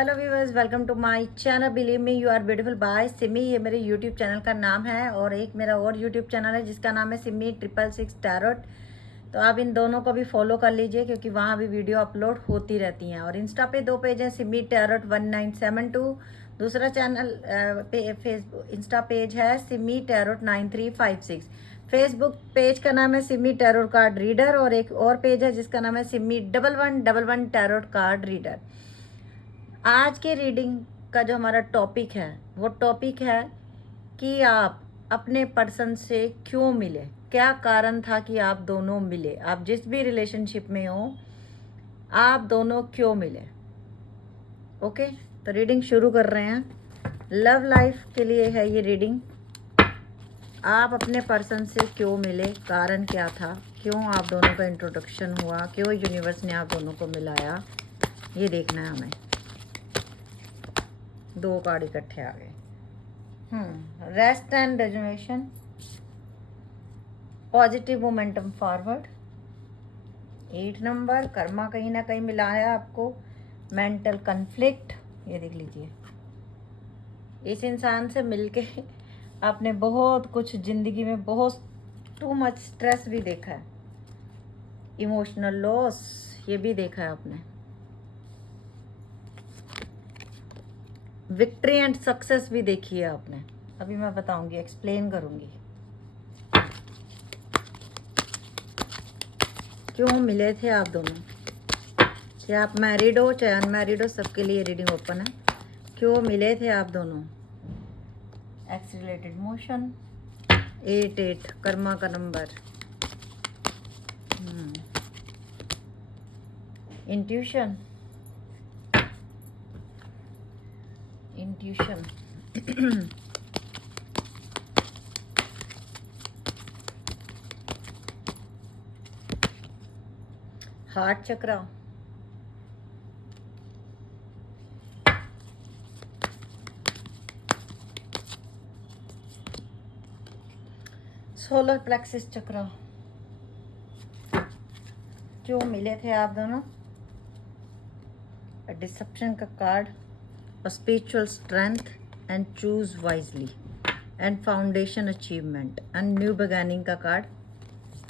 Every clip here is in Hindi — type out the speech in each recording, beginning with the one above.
Hello viewers, welcome to my channel believe me you are beautiful by Simi. ये मेरे यूट्यूब चैनल का नाम है और एक मेरा और यूट्यूब चैनल है जिसका नाम है सिमी 666 टैरोट। तो आप इन दोनों को भी फॉलो कर लीजिए क्योंकि वहाँ भी वीडियो अपलोड होती रहती हैं। और इंस्टा पे 2 पेज हैं, सिमी टैरोट 1972। दूसरा चैनल फेसबुक इंस्टा पेज है सिमी टैरोट 9356। फेसबुक पेज का नाम है सिमी टैरोट कार्ड रीडर और एक और पेज है जिसका नाम है सिमी 1111 टैरोट कार्ड रीडर। आज के रीडिंग का जो हमारा टॉपिक है वो टॉपिक है कि आप अपने पर्सन से क्यों मिले, क्या कारण था कि आप दोनों मिले। आप जिस भी रिलेशनशिप में हो आप दोनों क्यों मिले। ओके, तो रीडिंग शुरू कर रहे हैं। लव लाइफ के लिए है ये रीडिंग। आप अपने पर्सन से क्यों मिले, कारण क्या था, क्यों आप दोनों का इंट्रोडक्शन हुआ, क्यों यूनिवर्स ने आप दोनों को मिलाया, ये देखना है हमें। 2 कार्ड इकट्ठे आ गए। Rest and rejuvenation, positive momentum forward. 8 number, karma कहीं ना कहीं मिला है आपको। मेंटल कन्फ्लिक्ट, ये देख लीजिए। इस इंसान से मिलके आपने बहुत कुछ जिंदगी में, बहुत टू मच स्ट्रेस भी देखा है, इमोशनल लॉस ये भी देखा है आपने, विक्ट्री एंड सक्सेस भी देखी है आपने। अभी मैं बताऊंगी, एक्सप्लेन करूंगी क्यों मिले थे आप दोनों। चाहे आप मैरिड हो चाहे अनमैरिड हो, सबके लिए रीडिंग ओपन है। क्यों मिले थे आप दोनों। एक्स रिलेटेड मोशन, 88 कर्मा का number. Intuition, intuition heart chakra, solar plexus chakra. क्यों मिले थे आप दोनों। डिसेप्शन का card, spiritual strength and choose wisely and foundation achievement and new beginning का कार्ड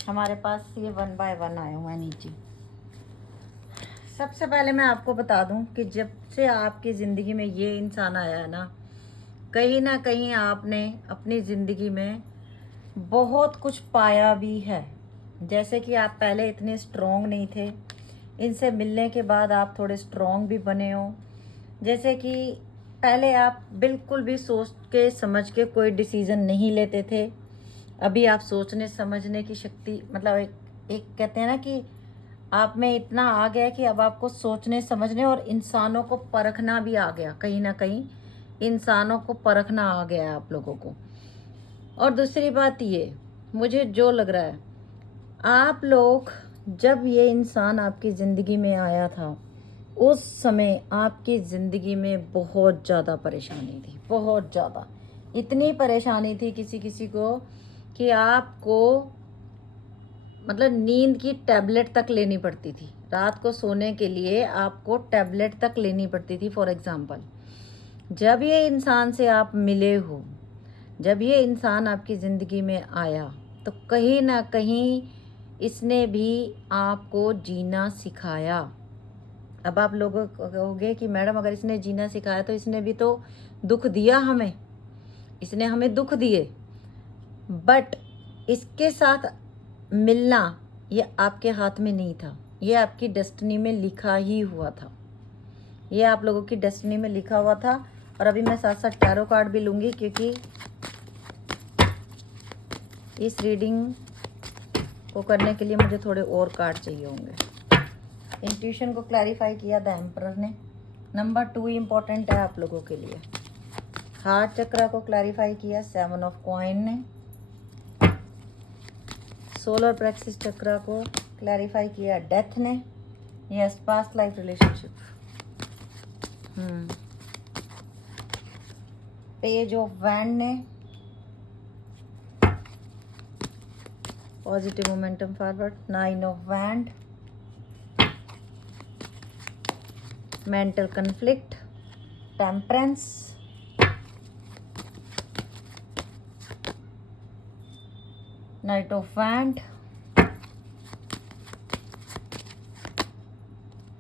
हमारे पास ये 1 बाय 1 आए हुए हैं नीचे। सबसे पहले मैं आपको बता दूं कि जब से आपकी ज़िंदगी में ये इंसान आया है ना कहीं आपने अपनी ज़िंदगी में बहुत कुछ पाया भी है। जैसे कि आप पहले इतने स्ट्रॉन्ग नहीं थे, इनसे मिलने के बाद आप थोड़े स्ट्रॉन्ग भी बने हो। जैसे कि पहले आप बिल्कुल भी सोच के समझ के कोई डिसीज़न नहीं लेते थे, अभी आप सोचने समझने की शक्ति, मतलब एक कहते हैं ना कि आप में इतना आ गया कि अब आपको सोचने समझने और इंसानों को परखना भी आ गया। कहीं ना कहीं इंसानों को परखना आ गया है आप लोगों को। और दूसरी बात ये, मुझे जो लग रहा है, आप लोग जब ये इंसान आपकी ज़िंदगी में आया था उस समय आपकी ज़िंदगी में बहुत ज़्यादा परेशानी थी, बहुत ज़्यादा। इतनी परेशानी थी किसी किसी को कि आपको मतलब नींद की टैबलेट तक लेनी पड़ती थी। रात को सोने के लिए आपको टैबलेट तक लेनी पड़ती थी। फॉर एग्ज़ाम्पल, जब ये इंसान से आप मिले हो, जब ये इंसान आपकी ज़िंदगी में आया तो कहीं ना कहीं इसने भी आपको जीना सिखाया। अब आप लोगों को कहोगे कि मैडम अगर इसने जीना सिखाया तो इसने भी तो दुख दिया हमें, इसने हमें दुख दिए, बट इसके साथ मिलना ये आपके हाथ में नहीं था, ये आपकी डेस्टिनी में लिखा ही हुआ था, ये आप लोगों की डेस्टिनी में लिखा हुआ था। और अभी मैं साथ साथ टैरो कार्ड भी लूँगी क्योंकि इस रीडिंग को करने के लिए मुझे थोड़े और कार्ड चाहिए होंगे। इंट्यूशन को क्लैरिफाई किया द एम्परर ने। नंबर 2 इम्पॉर्टेंट है आप लोगों के लिए। हार्ट चक्रा को क्लैरिफाई किया 7 ऑफ कॉइन ने। सोलर प्लेक्सिस चक्रा को क्लैरिफाई किया डेथ ने। Yes, past life relationship. Page of wand ने। Positive momentum forward, 9 of wand, mental conflict, temperance, knight of wand,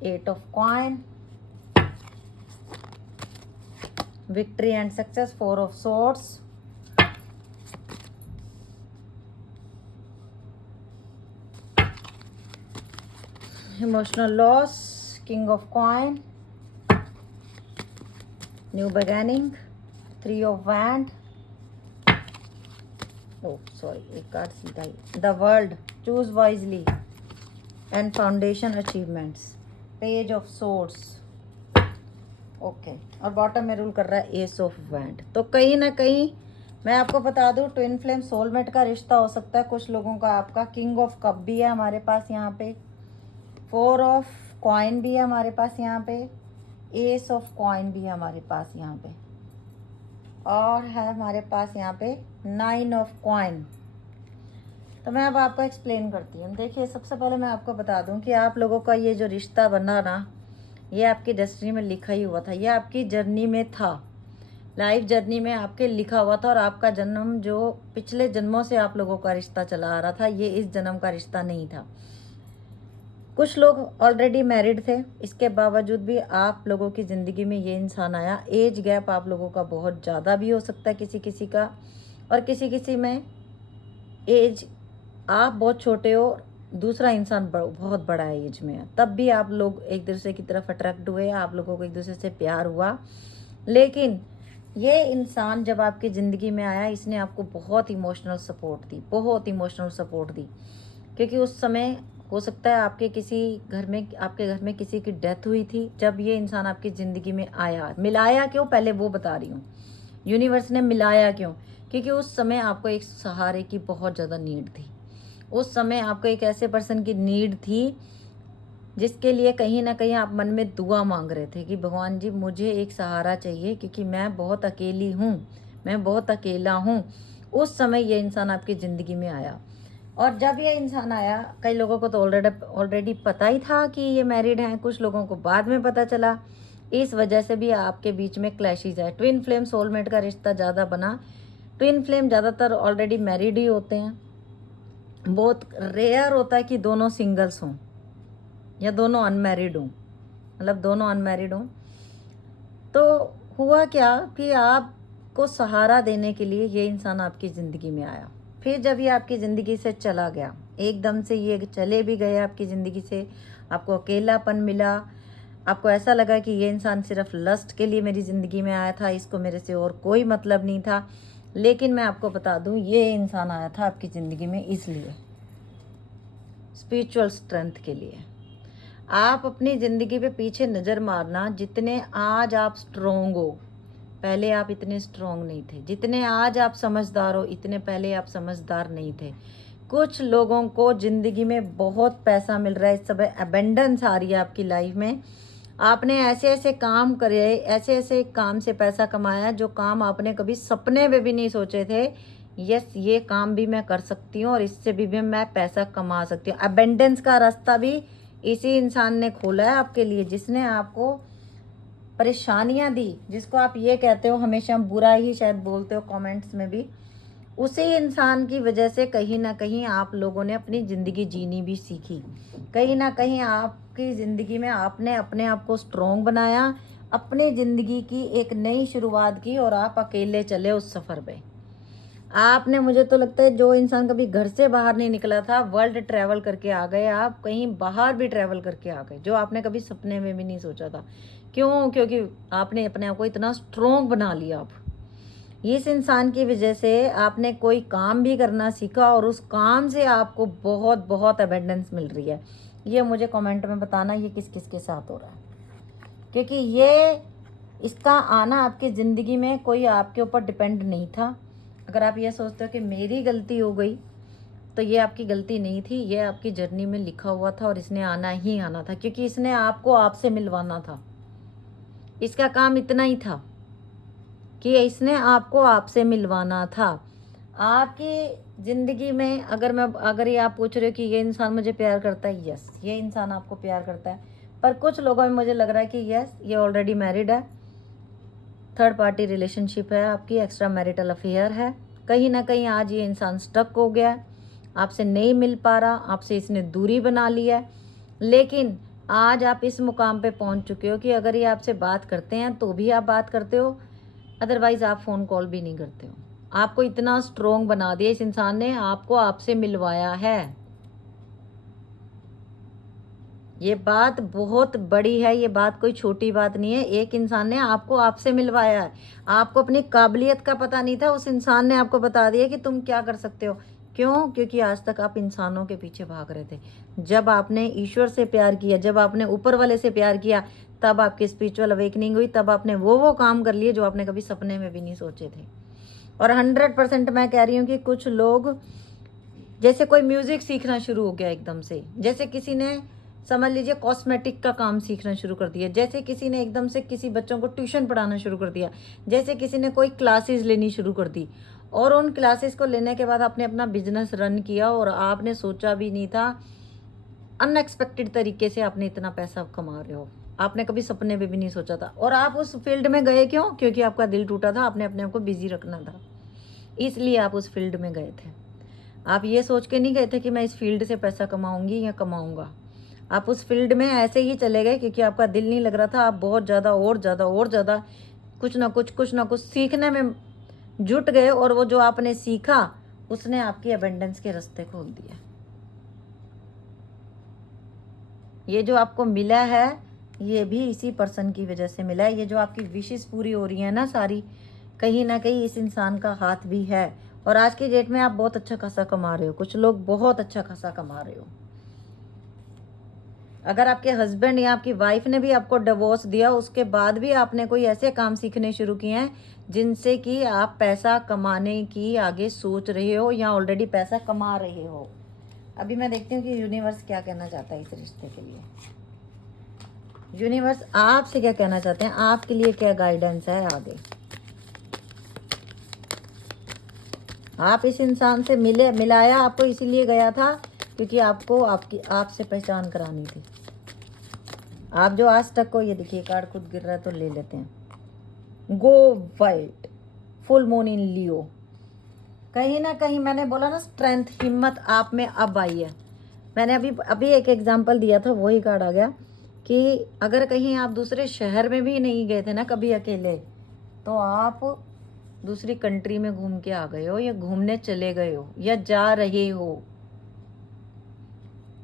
eight of coin, victory and success, four of swords, emotional loss, king of coin, new beginning, three of wand, oh sorry एक कार्ड सीधा ही, the world, choose wisely and foundation achievements, page of source, okay. और बॉटम में रूल कर रहा है एस ऑफ वैंड। तो कहीं ना कहीं मैं आपको बता दूं, ट्विन फ्लेम सोलमेट का रिश्ता हो सकता है कुछ लोगों का आपका। किंग ऑफ कप भी है हमारे पास यहाँ पे, फोर ऑफ कॉइन भी है हमारे पास यहाँ पे, एस ऑफ कॉइन भी है हमारे पास यहाँ पे, और है हमारे पास यहाँ पे नाइन ऑफ कॉइन। तो मैं अब आपको एक्सप्लेन करती हूँ। देखिए, सबसे पहले मैं आपको बता दूँ कि आप लोगों का ये जो रिश्ता बना ना, ये आपकी डेस्टिनी में लिखा ही हुआ था, ये आपकी जर्नी में था, लाइफ जर्नी में आपके लिखा हुआ था। और आपका जन्म जो पिछले जन्मों से आप लोगों का रिश्ता चला आ रहा था, ये इस जन्म का रिश्ता नहीं था। कुछ लोग ऑलरेडी मैरिड थे, इसके बावजूद भी आप लोगों की ज़िंदगी में ये इंसान आया। एज गैप आप लोगों का बहुत ज़्यादा भी हो सकता है किसी किसी का, और किसी किसी में एज आप बहुत छोटे हो, दूसरा इंसान बहुत बड़ा एज में है, तब भी आप लोग एक दूसरे की तरफ अट्रैक्ट हुए, आप लोगों को एक दूसरे से प्यार हुआ। लेकिन ये इंसान जब आपकी ज़िंदगी में आया, इसने आपको बहुत इमोशनल सपोर्ट दी, बहुत इमोशनल सपोर्ट दी, क्योंकि उस समय हो सकता है आपके घर में किसी की डेथ हुई थी जब ये इंसान आपकी ज़िंदगी में आया। मिलाया क्यों, पहले वो बता रही हूँ। यूनिवर्स ने मिलाया क्यों, क्योंकि उस समय आपको एक सहारे की बहुत ज़्यादा नीड थी। उस समय आपको एक ऐसे पर्सन की नीड थी जिसके लिए कहीं ना कहीं आप मन में दुआ मांग रहे थे कि भगवान जी मुझे एक सहारा चाहिए, क्योंकि मैं बहुत अकेली हूँ, मैं बहुत अकेला हूँ। उस समय ये इंसान आपकी ज़िंदगी में आया। और जब ये इंसान आया, कई लोगों को तो ऑलरेडी पता ही था कि ये मैरिड हैं, कुछ लोगों को बाद में पता चला। इस वजह से भी आपके बीच में क्लैशेज है। ट्विन फ्लेम सोलमेट का रिश्ता ज़्यादा बना। ट्विन फ्लेम ज़्यादातर ऑलरेडी मैरिड ही होते हैं, बहुत रेयर होता है कि दोनों सिंगल्स हों या दोनों अनमैरिड हों, मतलब दोनों अनमैरिड हों। तो हुआ क्या कि आपको सहारा देने के लिए ये इंसान आपकी ज़िंदगी में आया। फिर जब ये आपकी ज़िंदगी से चला गया, एकदम से ये चले भी गए आपकी ज़िंदगी से, आपको अकेलापन मिला, आपको ऐसा लगा कि ये इंसान सिर्फ लस्ट के लिए मेरी ज़िंदगी में आया था, इसको मेरे से और कोई मतलब नहीं था। लेकिन मैं आपको बता दूं, ये इंसान आया था आपकी ज़िंदगी में इसलिए, स्पिरिचुअल स्ट्रेंथ के लिए। आप अपनी ज़िंदगी पे पीछे नज़र मारना, जितने आज आप स्ट्रोंग हो, पहले आप इतने स्ट्रोंग नहीं थे। जितने आज आप समझदार हो, इतने पहले आप समझदार नहीं थे। कुछ लोगों को ज़िंदगी में बहुत पैसा मिल रहा है, इस समय अबेंडेंस आ रही है आपकी लाइफ में। आपने ऐसे ऐसे काम करे, ऐसे ऐसे काम से पैसा कमाया जो काम आपने कभी सपने में भी नहीं सोचे थे। यस, ये काम भी मैं कर सकती हूँ और इससे भी मैं पैसा कमा सकती हूँ। अबेंडेंस का रास्ता भी इसी इंसान ने खोला है आपके लिए, जिसने आपको परेशानियां दी, जिसको आप ये कहते हो, हमेशा बुरा ही शायद बोलते हो कमेंट्स में भी, उसी इंसान की वजह से कहीं ना कहीं आप लोगों ने अपनी ज़िंदगी जीनी भी सीखी। कहीं ना कहीं आपकी ज़िंदगी में आपने अपने आप को स्ट्रॉन्ग बनाया, अपनी ज़िंदगी की एक नई शुरुआत की, और आप अकेले चले उस सफ़र पे। आपने, मुझे तो लगता है जो इंसान कभी घर से बाहर नहीं निकला था, वर्ल्ड ट्रैवल करके आ गए आप, कहीं बाहर भी ट्रैवल करके आ गए, जो आपने कभी सपने में भी नहीं सोचा था। क्यों? क्योंकि आपने अपने आप को इतना स्ट्रॉन्ग बना लिया। आप इस इंसान की वजह से आपने कोई काम भी करना सीखा, और उस काम से आपको बहुत बहुत अबेंडेंस मिल रही है। ये मुझे कमेंट में बताना, ये किस किस के साथ हो रहा है, क्योंकि ये इसका आना आपकी ज़िंदगी में कोई आपके ऊपर डिपेंड नहीं था। अगर आप ये सोचते हो कि मेरी गलती हो गई, तो ये आपकी गलती नहीं थी, ये आपकी जर्नी में लिखा हुआ था, और इसने आना ही आना था, क्योंकि इसने आपको आपसे मिलवाना था। इसका काम इतना ही था कि इसने आपको आपसे मिलवाना था। आपकी ज़िंदगी में अगर ये आप पूछ रहे हो कि ये इंसान मुझे प्यार करता है, यस, ये इंसान आपको प्यार करता है। पर कुछ लोगों में मुझे लग रहा है कि यस, ये ऑलरेडी मैरिड है, थर्ड पार्टी रिलेशनशिप है आपकी, एक्स्ट्रा मैरिटल अफेयर है। कहीं ना कहीं आज ये इंसान स्टक हो गया है, आपसे नहीं मिल पा रहा, आपसे इसने दूरी बना ली है। लेकिन आज आप इस मुकाम पे पहुंच चुके हो कि अगर ये आपसे बात करते हैं तो भी आप बात करते हो, अदरवाइज आप फ़ोन कॉल भी नहीं करते हो। आपको इतना स्ट्रोंग बना दिया इस इंसान ने, आपको आपसे मिलवाया है। ये बात बहुत बड़ी है, ये बात कोई छोटी बात नहीं है। एक इंसान ने आपको आपसे मिलवाया है। आपको अपनी काबिलियत का पता नहीं था, उस इंसान ने आपको बता दिया कि तुम क्या कर सकते हो। क्यों? क्योंकि आज तक आप इंसानों के पीछे भाग रहे थे। जब आपने ईश्वर से प्यार किया, जब आपने ऊपर वाले से प्यार किया, तब आपकी स्पिरिचुअल अवेकनिंग हुई, तब आपने वो काम कर लिए जो आपने कभी सपने में भी नहीं सोचे थे। और 100% मैं कह रही हूँ कि कुछ लोग, जैसे कोई म्यूजिक सीखना शुरू हो गया एकदम से, जैसे किसी ने समझ लीजिए कॉस्मेटिक का काम सीखना शुरू कर दिया, जैसे किसी ने एकदम से किसी बच्चों को ट्यूशन पढ़ाना शुरू कर दिया, जैसे किसी ने कोई क्लासेस लेनी शुरू कर दी, और उन क्लासेस को लेने के बाद आपने अपना बिजनेस रन किया और आपने सोचा भी नहीं था, अनएक्सपेक्टेड तरीके से आपने इतना पैसा कमा रहे हो, आपने कभी सपने में भी नहीं सोचा था। और आप उस फील्ड में गए क्यों? क्योंकि आपका दिल टूटा था, आपने अपने आप को बिजी रखना था, इसलिए आप उस फील्ड में गए थे। आप ये सोच के नहीं गए थे कि मैं इस फील्ड से पैसा कमाऊंगी या कमाऊंगा। आप उस फील्ड में ऐसे ही चले गए क्योंकि आपका दिल नहीं लग रहा था। आप बहुत ज़्यादा और ज़्यादा और ज़्यादा कुछ ना कुछ सीखने में जुट गए, और वो जो आपने सीखा उसने आपकी अबेंडेंस के रास्ते खोल दिए। ये जो आपको मिला है ये भी इसी पर्सन की वजह से मिला है। ये जो आपकी विशेष पूरी हो रही है ना सारी, कहीं ना कहीं इस इंसान का हाथ भी है। और आज की डेट में आप बहुत अच्छा खासा कमा रहे हो, कुछ लोग बहुत अच्छा खासा कमा रहे हो। अगर आपके हस्बैंड या आपकी वाइफ ने भी आपको डिवोर्स दिया, उसके बाद भी आपने कोई ऐसे काम सीखने शुरू किए हैं जिनसे कि आप पैसा कमाने की आगे सोच रहे हो या ऑलरेडी पैसा कमा रहे हो। अभी मैं देखती हूँ कि यूनिवर्स क्या कहना चाहता है इस रिश्ते के लिए। यूनिवर्स आपसे क्या कहना चाहते हैं, आपके लिए क्या गाइडेंस है आगे। आप इस इंसान से मिलाया आपको इसीलिए गया था क्योंकि आपको आपसे पहचान करानी थी। आप जो आज तक को, ये देखिए कार्ड खुद गिर रहा है तो ले लेते हैं। गो वाइल्ड, फुल मून इन लियो। कहीं ना कहीं मैंने बोला ना, स्ट्रेंथ, हिम्मत आप में अब आई है। मैंने अभी एक एग्जांपल दिया था, वही कार्ड आ गया कि अगर कहीं आप दूसरे शहर में भी नहीं गए थे ना कभी अकेले, तो आप दूसरी कंट्री में घूम के आ गए हो, या घूमने चले गए हो, या जा रहे हो,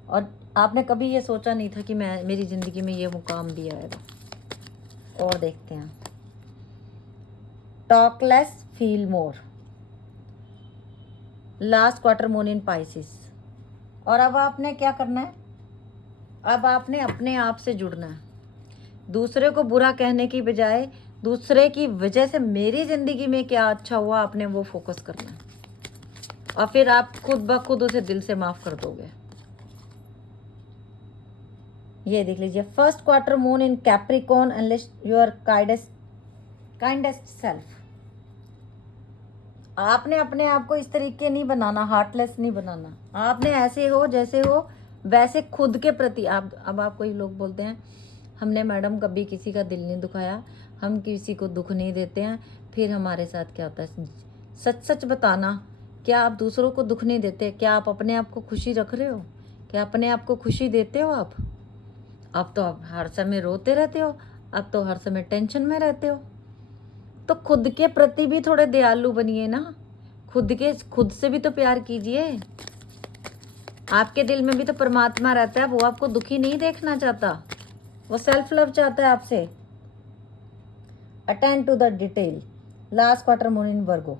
और आपने कभी ये सोचा नहीं था कि मेरी ज़िंदगी में ये मुकाम भी आएगा। और देखते हैं, talk less feel more, last quarter moon in Pisces. और अब आपने क्या करना है, अब आपने अपने आप से जुड़ना है। दूसरे को बुरा कहने की बजाय दूसरे की वजह से मेरी ज़िंदगी में क्या अच्छा हुआ, आपने वो फोकस करना है, और फिर आप खुद ब खुद उसे दिल से माफ़ कर दोगे। ये देख लीजिए, first quarter moon in Capricorn, unless your kindest self. आपने अपने आप को इस तरीके नहीं बनाना, हार्टलेस नहीं बनाना। आपने ऐसे हो जैसे हो वैसे खुद के प्रति आप। अब आप कोई लोग बोलते हैं हमने मैडम कभी किसी का दिल नहीं दुखाया, हम किसी को दुख नहीं देते हैं, फिर हमारे साथ क्या होता है। सच सच बताना, क्या आप दूसरों को दुख नहीं देते? क्या आप अपने आप को खुशी रख रहे हो? क्या अपने आप को खुशी देते हो आप? अब तो आप हर समय रोते रहते हो, अब तो हर समय टेंशन में रहते हो। तो खुद के प्रति भी थोड़े दयालु बनिए ना, खुद से भी तो प्यार कीजिए। आपके दिल में भी तो परमात्मा रहता है, वो आपको दुखी नहीं देखना चाहता, वो सेल्फ लव चाहता है आपसे। Attend to the detail, last quarter moon in Virgo.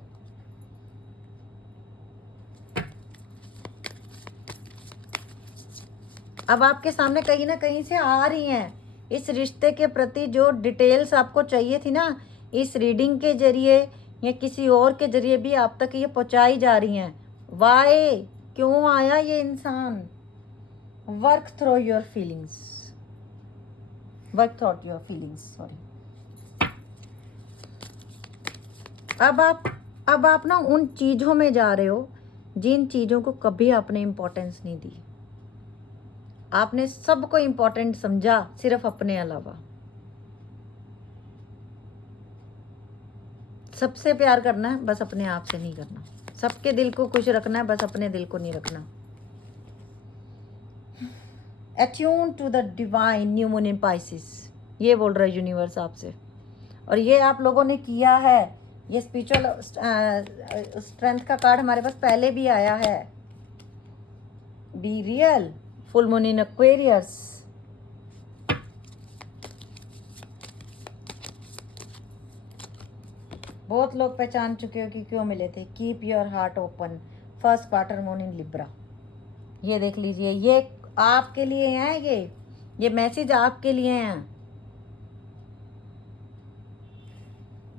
अब आपके सामने कहीं ना कहीं से आ रही हैं इस रिश्ते के प्रति जो डिटेल्स आपको चाहिए थी ना, इस रीडिंग के जरिए या किसी और के जरिए भी आप तक ये पहुंचाई जा रही हैं। वाई, क्यों आया ये इंसान? Work through your feelings, work through your feelings, sorry. अब आप ना उन चीज़ों में जा रहे हो जिन चीज़ों को कभी आपने इम्पोर्टेंस नहीं दी। आपने सबको इम्पोर्टेंट समझा, सिर्फ अपने अलावा। सबसे प्यार करना है, बस अपने आप से नहीं करना। सबके दिल को खुश रखना है, बस अपने दिल को नहीं रखना। Attune to the divine, new moon in Pisces, ये बोल रहा है यूनिवर्स आपसे। और ये आप लोगों ने किया है। ये स्पिरिचुअल स्ट्रेंथ का कार्ड हमारे पास पहले भी आया है। Be real, full moon in Aquarius. बहुत लोग पहचान चुके हो कि क्यों मिले थे। Keep your heart open, first quarter moon in Libra. ये देख लीजिए, ये आपके लिए है। ये मैसेज आपके लिए है।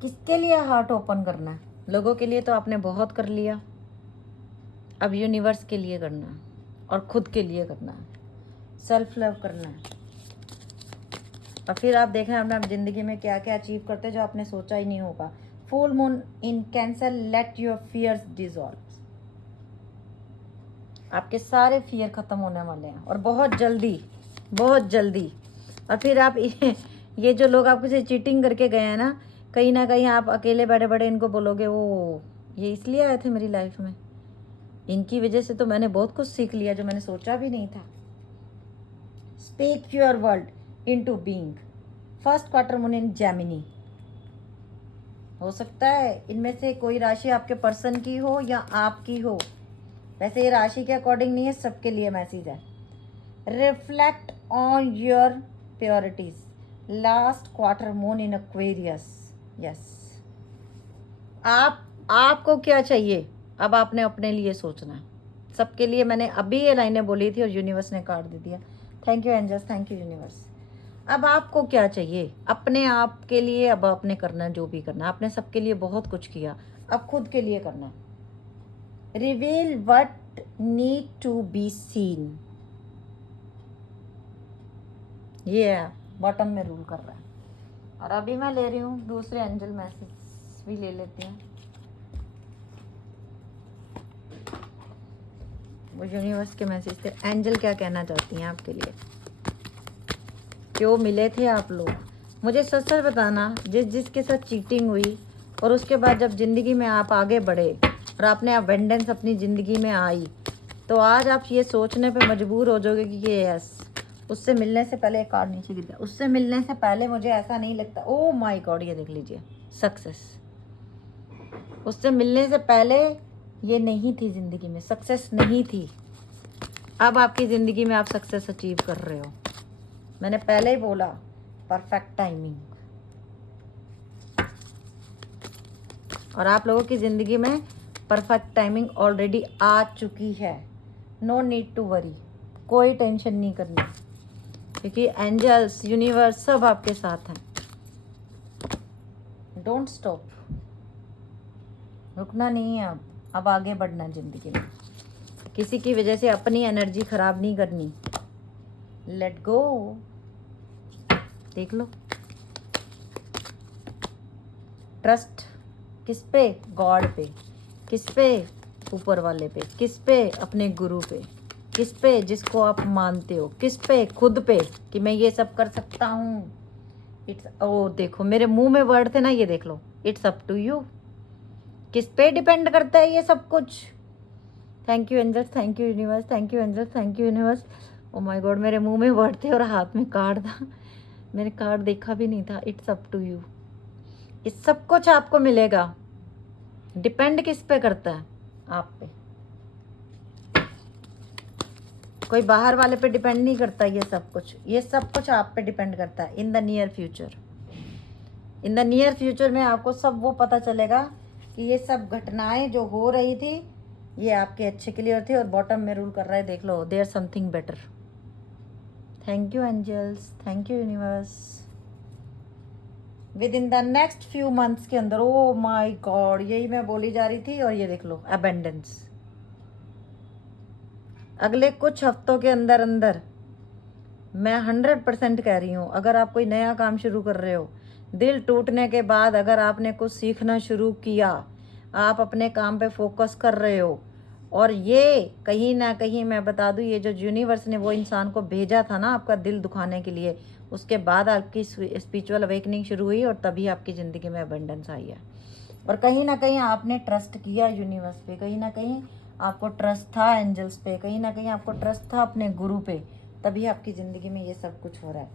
किसके लिए हार्ट ओपन करना है? लोगों के लिए तो आपने बहुत कर लिया, अब यूनिवर्स के लिए करना है और खुद के लिए करना है। सेल्फ लव करना है। और फिर आप देख रहे हैं अपने ज़िंदगी में क्या क्या अचीव करते हैं जो आपने सोचा ही नहीं होगा। Full moon in cancer, let your fears dissolve. आपके सारे फियर खत्म होने वाले हैं और बहुत जल्दी, बहुत जल्दी। और फिर आप ये जो लोग आपको से चीटिंग करके गए हैं ना कहीं आप अकेले बैठे बैठे इनको बोलोगे वो ये इसलिए आए थे मेरी लाइफ में, इनकी वजह से तो मैंने बहुत कुछ सीख लिया जो मैंने सोचा भी नहीं था। Speak your world into being, first quarter moon in Gemini. हो सकता है इनमें से कोई राशि आपके पर्सन की हो या आपकी हो। वैसे ये राशि के अकॉर्डिंग नहीं है, सबके लिए मैसेज है। Reflect on your purities, last quarter moon in Aquarius. Yes, आपको क्या चाहिए अब आपने अपने लिए सोचना है। सबके लिए मैंने अभी ये लाइनें बोली थी और यूनिवर्स ने कार्ड दे दिया। Thank you angels, thank you universe. अब आपको क्या चाहिए अपने आप के लिए? अब आपने करना है जो भी करना है। आपने सबके लिए बहुत कुछ किया, अब खुद के लिए करना है। Reveal what need to be seen. ये बॉटम में रूल कर रहा है। और अभी मैं ले रही हूँ दूसरे एंजल मैसेज भी ले लेती हैं। वो यूनिवर्स के मैसेज थे। एंजल क्या कहना चाहती हैं आपके लिए? क्यों मिले थे आप लोग? मुझे सच सच बताना, जिसके साथ चीटिंग हुई और उसके बाद जब ज़िंदगी में आप आगे बढ़े और आपने अबेंडेंस अपनी ज़िंदगी में आई, तो आज आप ये सोचने पे मजबूर हो जाओगे कि ये यस, उससे मिलने से पहले एक कार्ड नीचे गिर गया। उससे मिलने से पहले मुझे ऐसा नहीं लगता। ओह माय गॉड, ये देख लीजिए, सक्सेस। उससे मिलने से पहले ये नहीं थी ज़िंदगी में, सक्सेस नहीं थी। अब आपकी ज़िंदगी में आप सक्सेस अचीव कर रहे हो। मैंने पहले ही बोला, परफेक्ट टाइमिंग। और आप लोगों की ज़िंदगी में परफेक्ट टाइमिंग ऑलरेडी आ चुकी है। नो नीड टू वरी, कोई टेंशन नहीं करनी, क्योंकि एंजल्स, यूनिवर्स सब आपके साथ हैं। डोंट स्टॉप, रुकना नहीं है। अब आगे बढ़ना ज़िंदगी में। किसी की वजह से अपनी एनर्जी खराब नहीं करनी। Let go. देख लो, ट्रस्ट किस पे? गॉड पे। किस पे? ऊपर वाले पे। किस पे? अपने गुरु पे। किस पे? जिसको आप मानते हो। किस पे? खुद पे, कि मैं ये सब कर सकता हूँ। इट्स ओ देखो मेरे मुंह में वर्ड थे ना, ये देख लो, इट्स अप टू यू। किस पे डिपेंड करता है ये सब कुछ? Thank you angels, thank you universe, thank you angels, thank you universe. Oh my God, मेरे मुंह में वर्ड थे और हाथ में कार्ड था। मैंने कार्ड देखा भी नहीं था। It's up to you. ये सब कुछ आपको मिलेगा। डिपेंड किस पे करता है? आप पे। कोई बाहर वाले पे डिपेंड नहीं करता। ये सब कुछ आप पे डिपेंड करता है। In the near future, in the near future में आपको सब वो पता चलेगा कि ये सब घटनाएं जो हो रही थी ये आपके अच्छे के लिए थी। और बॉटम में रूल कर रहा है, देख लो, there something better. Thank you angels, thank you universe. Within the next few months के अंदर, ओ माय गॉड, यही मैं बोली जा रही थी। और ये देख लो, अबेंडेंस। अगले कुछ हफ्तों के अंदर अंदर मैं 100% कह रही हूँ, अगर आप कोई नया काम शुरू कर रहे हो, दिल टूटने के बाद अगर आपने कुछ सीखना शुरू किया, आप अपने काम पे फोकस कर रहे हो, और ये कहीं ना कहीं मैं बता दूँ, ये जो यूनिवर्स ने वो इंसान को भेजा था ना आपका दिल दुखाने के लिए, उसके बाद आपकी स्पिरिचुअल अवेकनिंग शुरू हुई और तभी आपकी ज़िंदगी में अबंडेंस आई है। और कहीं ना कहीं आपने ट्रस्ट किया यूनिवर्स पे, कहीं ना कहीं आपको ट्रस्ट था एंजल्स पे, कहीं ना कहीं आपको ट्रस्ट था अपने गुरु पे, तभी आपकी ज़िंदगी में ये सब कुछ हो रहा है।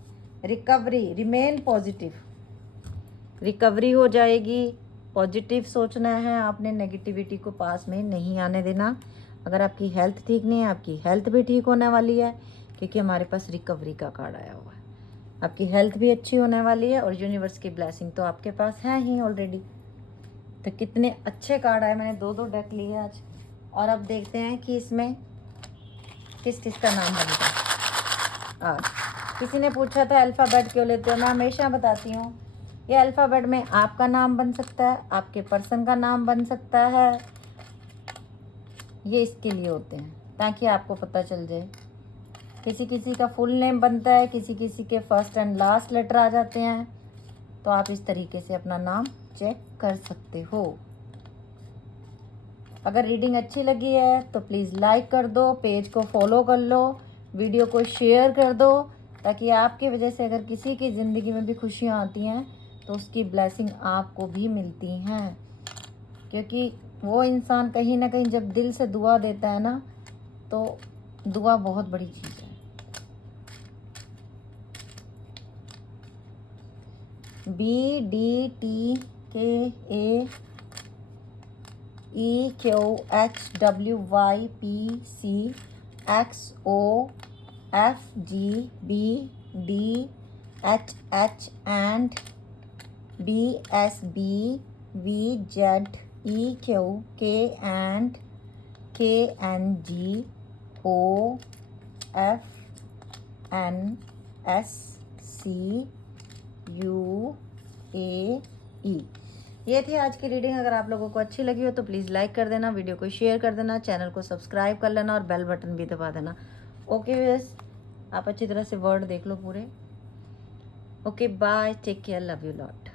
रिकवरी, रिमेन पॉजिटिव, रिकवरी हो जाएगी। पॉजिटिव सोचना है आपने, नेगेटिविटी को पास में नहीं आने देना। अगर आपकी हेल्थ ठीक नहीं है, आपकी हेल्थ भी ठीक होने वाली है, क्योंकि हमारे पास रिकवरी का कार्ड आया हुआ है। आपकी हेल्थ भी अच्छी होने वाली है और यूनिवर्स की ब्लेसिंग तो आपके पास है ही ऑलरेडी। तो कितने अच्छे कार्ड आए, मैंने 2 डेक लिए आज। और अब देखते हैं कि इसमें किस किस का नाम बनता है। आज किसी ने पूछा था अल्फ़ाबेट क्यों लेते हो, मैं हमेशा बताती हूँ ये अल्फ़ाबेट में आपका नाम बन सकता है, आपके पर्सन का नाम बन सकता है। ये इसके लिए होते हैं ताकि आपको पता चल जाए। किसी किसी का फुल नेम बनता है, किसी किसी के फर्स्ट एंड लास्ट लेटर आ जाते हैं। तो आप इस तरीके से अपना नाम चेक कर सकते हो। अगर रीडिंग अच्छी लगी है तो प्लीज़ लाइक कर दो, पेज को फॉलो कर लो, वीडियो को शेयर कर दो, ताकि आपकी वजह से अगर किसी की ज़िंदगी में भी खुशियाँ आती हैं तो उसकी ब्लेसिंग आपको भी मिलती हैं। क्योंकि वो इंसान कहीं ना कहीं जब दिल से दुआ देता है ना, तो दुआ बहुत बड़ी चीज़ है। BDTKAEQHWYPCXOFGBDHH and BSBVZEQK and KNGOFNSCUAE। ये थी आज की रीडिंग। अगर आप लोगों को अच्छी लगी हो तो प्लीज़ लाइक कर देना, वीडियो को शेयर कर देना, चैनल को सब्सक्राइब कर लेना और बेल बटन भी दबा देना। ओके व्यूअर्स, आप अच्छी तरह से वर्ड देख लो पूरे। Okay bye, take care, love you lot.